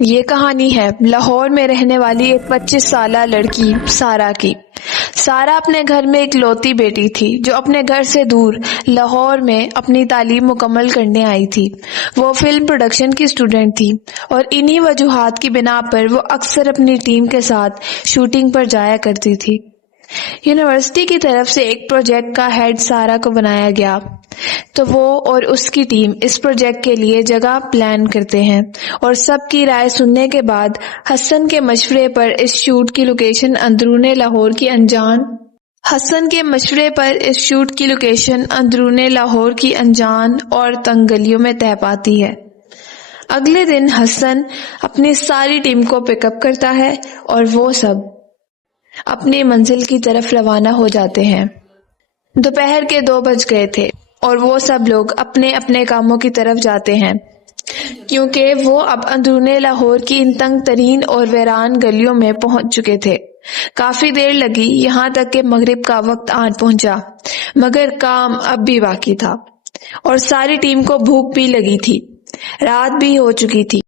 یہ کہانی ہے لاہور میں رہنے والی ایک 25 سالہ لڑکی سارا کی۔ سارا اپنے گھر میں ایک لوتی بیٹی تھی جو اپنے گھر سے دور لاہور میں اپنی تعلیم مکمل کرنے آئی تھی۔ وہ فلم پروڈکشن کی اسٹوڈنٹ تھی اور انہی وجوہات کی بنا پر وہ اکثر اپنی ٹیم کے ساتھ شوٹنگ پر جایا کرتی تھی۔ یونیورسٹی کی طرف سے ایک پروجیکٹ کا ہیڈ سارا کو بنایا گیا تو وہ اور اس کی ٹیم اس پروجیکٹ کے لیے جگہ پلان کرتے ہیں اور سب کی رائے سننے کے بعد حسن کے مشورے پر اس شوٹ کی لوکیشن اندرون لاہور کی انجان اور تنگ گلیوں میں طے پاتی ہے۔ اگلے دن حسن اپنی ساری ٹیم کو پک اپ کرتا ہے اور وہ سب اپنی منزل کی طرف روانہ ہو جاتے ہیں۔ دوپہر کے 2 بج گئے تھے اور وہ سب لوگ اپنے اپنے کاموں کی طرف جاتے ہیں کیونکہ وہ اب اندرون لاہور کی ان تنگ ترین اور ویران گلیوں میں پہنچ چکے تھے۔ کافی دیر لگی یہاں تک کہ مغرب کا وقت آن پہنچا، مگر کام اب بھی باقی تھا اور ساری ٹیم کو بھوک بھی لگی تھی۔ رات بھی ہو چکی تھی۔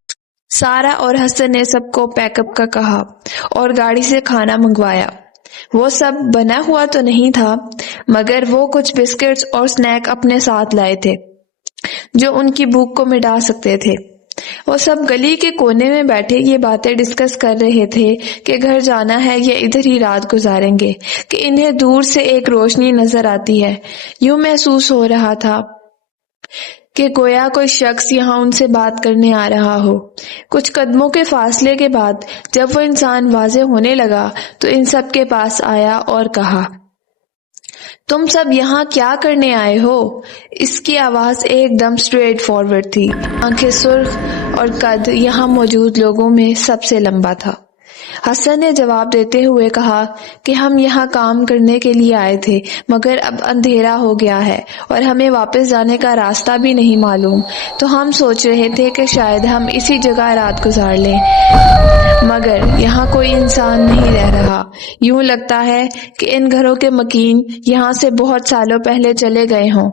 سارا اور حسن نے سب کو پیک اپ کا کہا اور گاڑی سے کھانا منگوایا۔ وہ سب بنا ہوا تو نہیں تھا مگر وہ کچھ بسکٹس اور سنیک اپنے ساتھ لائے تھے جو ان کی بھوک کو مٹا سکتے تھے۔ وہ سب گلی کے کونے میں بیٹھے یہ باتیں ڈسکس کر رہے تھے کہ گھر جانا ہے یا ادھر ہی رات گزاریں گے کہ انہیں دور سے ایک روشنی نظر آتی ہے۔ یوں محسوس ہو رہا تھا کہ گویا کوئی شخص یہاں ان سے بات کرنے آ رہا ہو۔ کچھ قدموں کے فاصلے کے بعد جب وہ انسان واضح ہونے لگا تو ان سب کے پاس آیا اور کہا، تم سب یہاں کیا کرنے آئے ہو؟ اس کی آواز ایک دم اسٹریٹ فارورڈ تھی، آنکھیں سرخ اور قد یہاں موجود لوگوں میں سب سے لمبا تھا۔ حسن نے جواب دیتے ہوئے کہا کہ ہم یہاں کام کرنے کے لیے آئے تھے مگر اب اندھیرا ہو گیا ہے اور ہمیں واپس جانے کا راستہ بھی نہیں معلوم، تو ہم سوچ رہے تھے کہ شاید ہم اسی جگہ رات گزار لیں، مگر یہاں کوئی انسان نہیں رہ رہا۔ یوں لگتا ہے کہ ان گھروں کے مکین یہاں سے بہت سالوں پہلے چلے گئے ہوں۔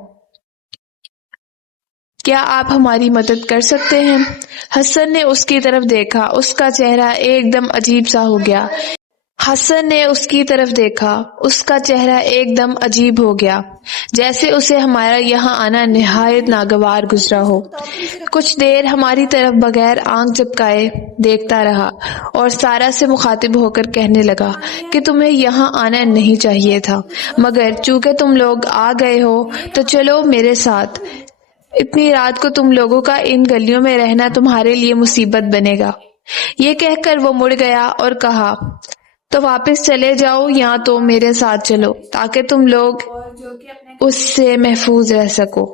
کیا آپ ہماری مدد کر سکتے ہیں؟ حسن نے اس کی طرف دیکھا، اس کا چہرہ ایک دم عجیب سا ہو گیا۔ جیسے اسے ہمارا یہاں آنا نہایت ناگوار گزرا ہو۔ کچھ دیر ہماری طرف بغیر آنکھ جھپکائے دیکھتا رہا اور سارا سے مخاطب ہو کر کہنے لگا کہ تمہیں یہاں آنا نہیں چاہیے تھا، مگر چونکہ تم لوگ آ گئے ہو تو چلو میرے ساتھ۔ اتنی رات کو تم لوگوں کا ان گلیوں میں رہنا تمہارے لیے مصیبت بنے گا۔ یہ کہہ کر وہ مڑ گیا اور کہا، تو واپس چلے جاؤ یا تو میرے ساتھ چلو تاکہ تم لوگ اس سے محفوظ رہ سکو۔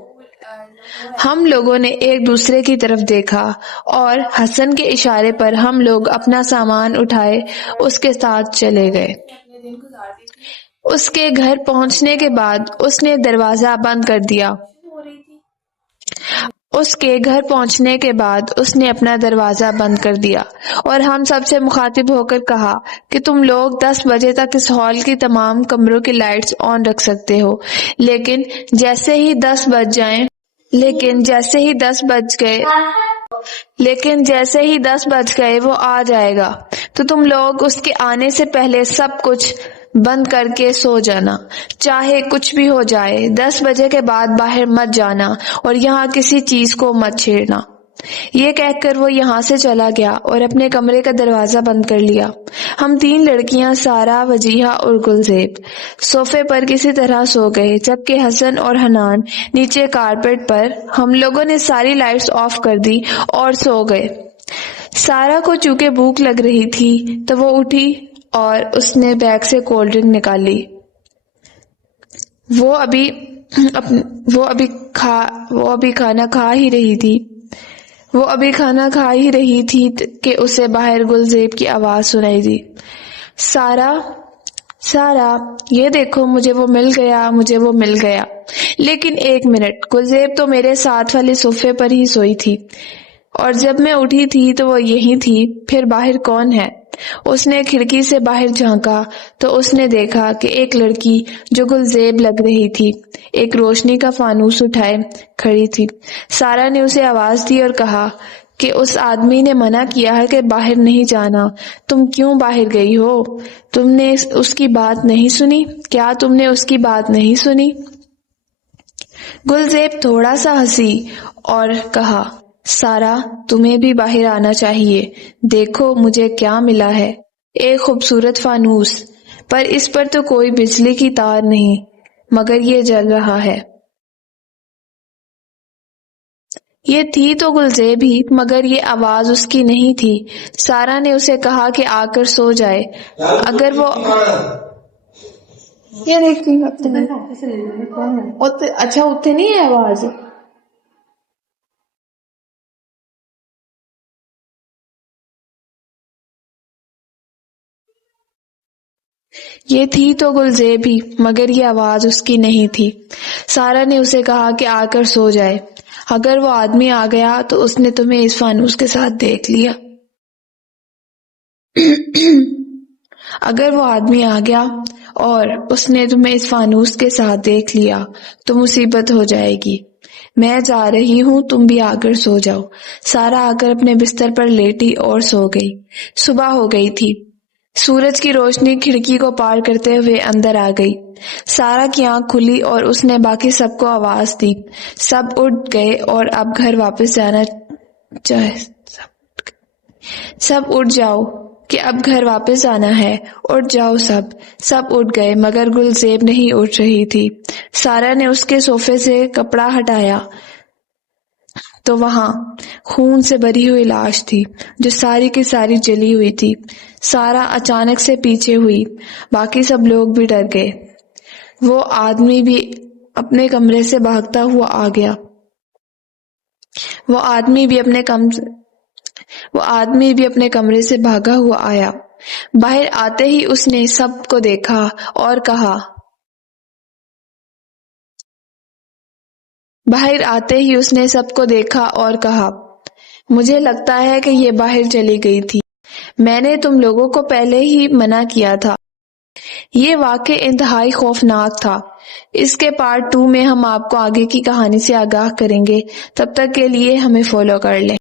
ہم لوگوں نے ایک دوسرے کی طرف دیکھا اور حسن کے اشارے پر ہم لوگ اپنا سامان اٹھائے اس کے ساتھ چلے گئے۔ اس کے گھر پہنچنے کے بعد اس نے دروازہ بند کر دیا۔ اپنا دروازہ بند کر دیا اور ہم سب سے مخاطب ہو کر کہا کہ تم لوگ 10 بجے تک اس ہال کی تمام کمروں کی لائٹس آن رکھ سکتے ہو، لیکن جیسے ہی 10 بج گئے وہ آ جائے گا تو تم لوگ اس کے آنے سے پہلے سب کچھ بند کر کے سو جانا، چاہے کچھ بھی ہو جائے۔ 10 بجے کے بعد باہر مت جانا اور یہاں کسی چیز کو مت چھیڑنا۔ یہ کہہ کر وہ یہاں سے چلا گیا اور اپنے کمرے کا دروازہ بند کر لیا۔ ہم 3 لڑکیاں سارا، وجیہہ اور گلزیب صوفے پر کسی طرح سو گئے، جبکہ حسن اور حنان نیچے کارپیٹ پر۔ ہم لوگوں نے ساری لائٹس آف کر دی اور سو گئے۔ سارا کو چونکہ بھوک لگ رہی تھی تو وہ اٹھی اور اس نے بیگ سے کولڈ ڈرنک نکالی۔ وہ ابھی کھانا کھا ہی رہی تھی کہ اسے باہر گلزیب کی آواز سنائی دی، سارا یہ دیکھو مجھے وہ مل گیا۔ لیکن ایک منٹ، گلزیب تو میرے ساتھ والے صوفے پر ہی سوئی تھی اور جب میں اٹھی تھی تو وہ یہی تھی، پھر باہر کون ہے؟ اس نے کھڑکی سے باہر جھانکا تو اس نے دیکھا کہ ایک لڑکی جو گلزیب لگ رہی تھی ایک روشنی کا فانوس اٹھائے کھڑی تھی۔ سارا نے اسے آواز دی اور کہا کہ اس آدمی نے منع کیا ہے کہ باہر نہیں جانا، تم کیوں باہر گئی ہو؟ تم نے اس کی بات نہیں سنی؟ کیا تم نے اس کی بات نہیں سنی؟ گلزیب تھوڑا سا ہنسی اور کہا، سارا، تمہیں بھی باہر آنا چاہیے، دیکھو مجھے کیا ملا ہے، ایک خوبصورت فانوس، پر اس پر تو کوئی بجلی کی تار نہیں، مگر یہ جل رہا ہے۔ یہ تھی تو گلزیب ہی، مگر یہ آواز اس کی نہیں تھی۔ سارا نے اسے کہا کہ آ کر سو جائے۔ اگر وہ اچھا اتنے نہیں ہے آواز۔ یہ تھی تو گلزیب ہی، مگر یہ آواز اس کی نہیں تھی۔ سارا نے اسے کہا کہ آ کر سو جائے۔ اگر وہ آدمی آ گیا تو اس نے تمہیں اس فانوس کے ساتھ دیکھ لیا۔ اگر وہ آدمی آ گیا اور اس نے تمہیں اس فانوس کے ساتھ دیکھ لیا تو مصیبت ہو جائے گی۔ میں جا رہی ہوں، تم بھی آ کر سو جاؤ۔ سارا آ کر اپنے بستر پر لیٹی اور سو گئی۔ صبح ہو گئی تھی۔ سورج کی روشنی کھڑکی کو پار کرتے ہوئے اندر آ گئی۔ سارا کی آنکھ کھلی اور اس نے باقی سب کو آواز دی۔ سب اٹھ گئے اور اب گھر واپس جانا سب اٹھ جاؤ کہ اب گھر واپس جانا ہے، اٹھ جاؤ سب اٹھ گئے، مگر گلزیب نہیں اٹھ رہی تھی۔ سارا نے اس کے صوفے سے کپڑا ہٹایا تو وہاں خون سے بھری ہوئی لاش تھی جو ساری کی ساری جلی ہوئی تھی۔ سارا اچانک سے پیچھے ہوئی، باقی سب لوگ بھی ڈر گئے۔ وہ آدمی بھی اپنے کمرے سے بھاگتا ہوا آ گیا۔ وہ آدمی بھی اپنے کمرے سے بھاگا ہوا آیا۔ باہر آتے ہی اس نے سب کو دیکھا اور کہا، مجھے لگتا ہے کہ یہ باہر چلی گئی تھی، میں نے تم لوگوں کو پہلے ہی منع کیا تھا۔ یہ واقعہ انتہائی خوفناک تھا۔ اس کے پارٹ 2 میں ہم آپ کو آگے کی کہانی سے آگاہ کریں گے۔ تب تک کے لیے ہمیں فالو کر لیں۔